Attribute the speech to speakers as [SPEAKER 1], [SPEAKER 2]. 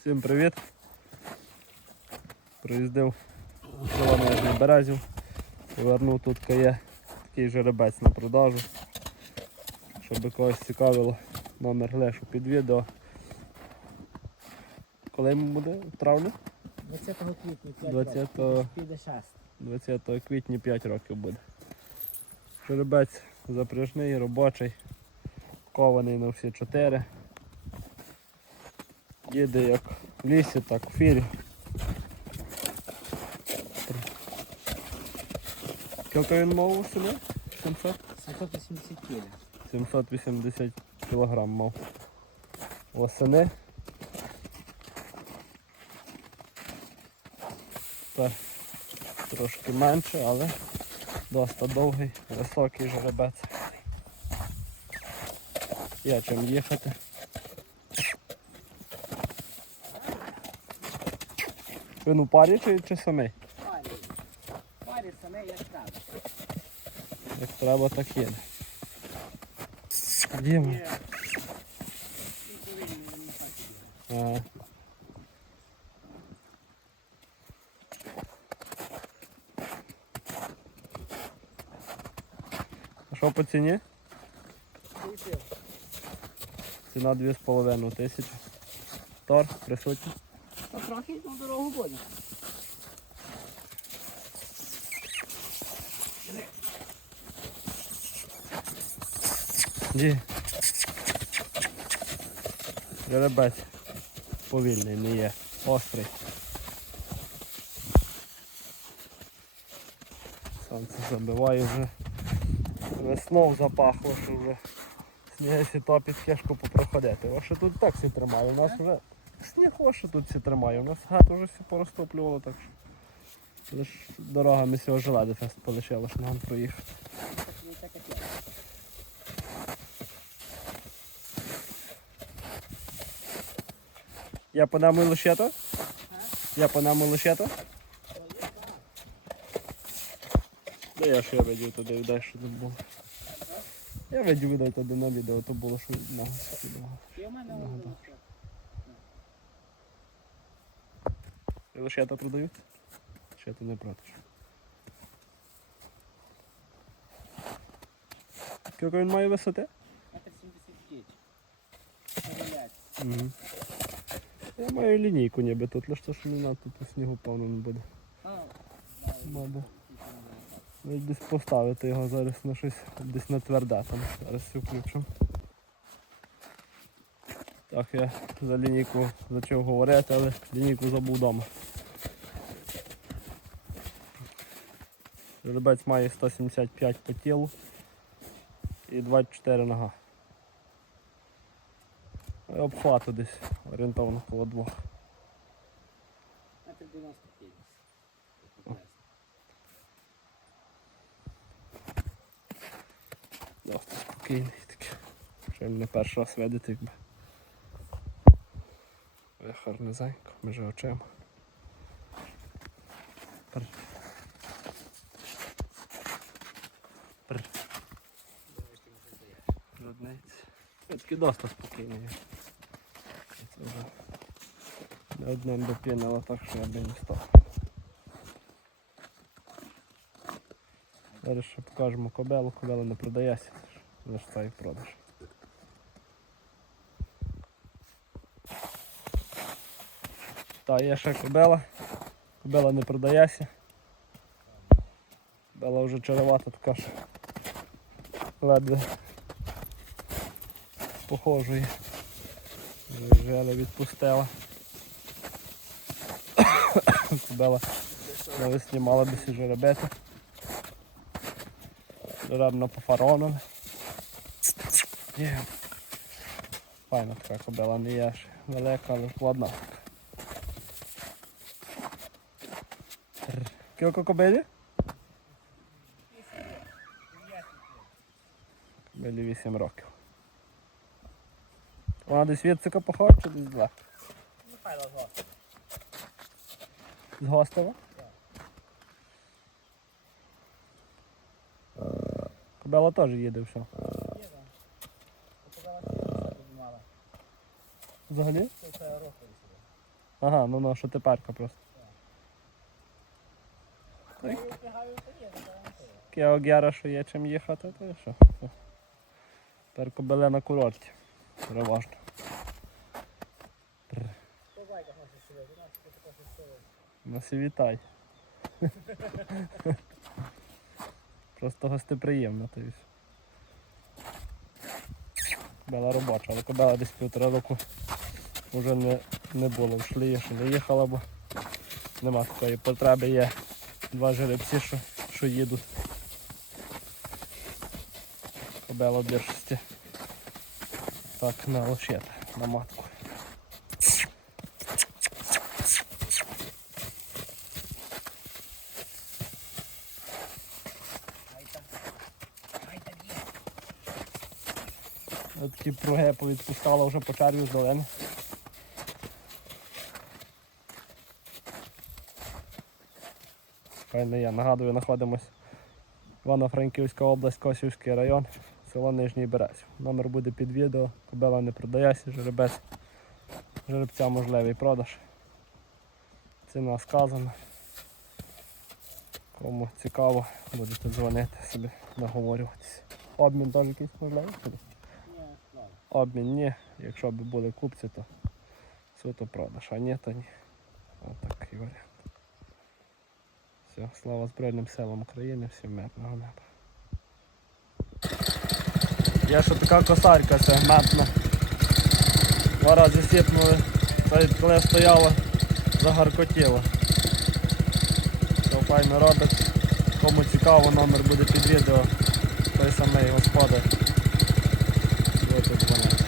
[SPEAKER 1] Всім привіт. Приїздив в село Нижній Березів. Повернув тут є такий жеребець на продажу. Щоб когось цікавило, номер лишу під відео. Коли йому буде? В травні?
[SPEAKER 2] 20 квітня 5
[SPEAKER 1] 20
[SPEAKER 2] років.
[SPEAKER 1] 20 квітня 5 років буде. Жеребець запряжний, робочий, кований на всі 4. Їде як в лісі, так в фірі. Скільки він мав у селі? 700?
[SPEAKER 2] 780 кіля.
[SPEAKER 1] 780 кг мав. Восени. Тепер трошки менше, але досить довгий, високий жеребець. Є чим їхати. Він у парі чи, чи самий?
[SPEAKER 2] Парі. Парі саме як треба.
[SPEAKER 1] Як треба, так їде. Діма. Ага. А що по ціні? Ціна 2,5 тисячі. Тор присутній.
[SPEAKER 2] Та трохи на дорогу буде.
[SPEAKER 1] Ді. Жеребець повільний, не є. Острий. Сонце забиває вже. Веснов запахло, що вже сніги сі топить кешко попроходити. Ось що тут так всі тримає. У нас вже ось що тут всі тримає. У нас гад вже всі порозтоплювало, так що. Лиш дорогами цього желеди фест полишилось нам проїхати. Я подам лишето? Я подам лишето? Да я ж я видів туди віддай, що тут було. Я видів віддай туди на відео, то було, що на відео.
[SPEAKER 2] Є в мене
[SPEAKER 1] Ага,
[SPEAKER 2] воно.
[SPEAKER 1] І лишета продають? Ще ти не продаш. Скільки він має висоти?
[SPEAKER 2] Метр 75.
[SPEAKER 1] Угу. Я маю лінійку ніби тут, лише то, що не надто тут снігу повно не буде. Мабуть. Ну, Десь поставити його зараз на щось десь на тверде там. Зараз все включимо. Так, я за лінійку почав говорити, але лінійку забув вдома. Жеребець має 175 по тілу і 24 нога. І обхвату десь орієнтовно коло двох.
[SPEAKER 2] метр 95.
[SPEAKER 1] Досить спокійний такий. Він не перший раз видите, якби. Вихор низенько, між очима. Досить спокійний. Це вже не одним допінило так, що я би не став. Зараз ще покажемо кобелу, кобела не продається, лише це і продаж. Та, є ще кобела. Кобела не продається. Кобела вже черевата така що ледве похожує. Жела відпустила. Кобела навесні мала би сі жеребети. Ребно пофаронове. Є. Файна така кобила, не є ж велика, але складна. Тр. Кілько кобилі? Кобилі 8 років. Вона десь відсика походить чи десь два?
[SPEAKER 2] Михайло Гост.
[SPEAKER 1] З Гостева? Кобела теж їде все. Взагалі? Ага, ну ну, що теперка просто. Кео Гера, що є чим їхати, то що. Тепер кобили на курорті. Переважно.
[SPEAKER 2] По зайках можеш сюди, у нас тут також історія.
[SPEAKER 1] Нас і вітай. Просто гостеприємно то і все. Була робоча, але кобила десь півтора року вже не, не було в що не їхала, бо нема такої потреби. Є два жеребці, що, що їдуть. Кобила в більшості. Так, на лошета, на матку.
[SPEAKER 2] Хай там. Хай там є.
[SPEAKER 1] От Такі пруги повідпускала вже по черві з долини. Файно є. Нагадую, знаходимось Івано-Франківська область, Косівський район, село Нижній Березь. Номер буде під відео, кобила не продається, жеребець. Жеребця можливий продаж. Ціна сказана. Кому цікаво, будете дзвонити собі, наговорюватися. Обмін теж якийсь можливий? чи ні?
[SPEAKER 2] Ні, ладно.
[SPEAKER 1] Обмін ні. Якщо б були купці, то суто продаж, а ні, то ні. Ось такий варіант. Все, слава Збройним силам України, всім мирного неба. Є ще така косарка сегментна. Два рази сіпнули, коли стояла, загаркотіло. Все файно робить. Кому цікаво, номер буде під відео. Той самий господар. Будете дзвонити.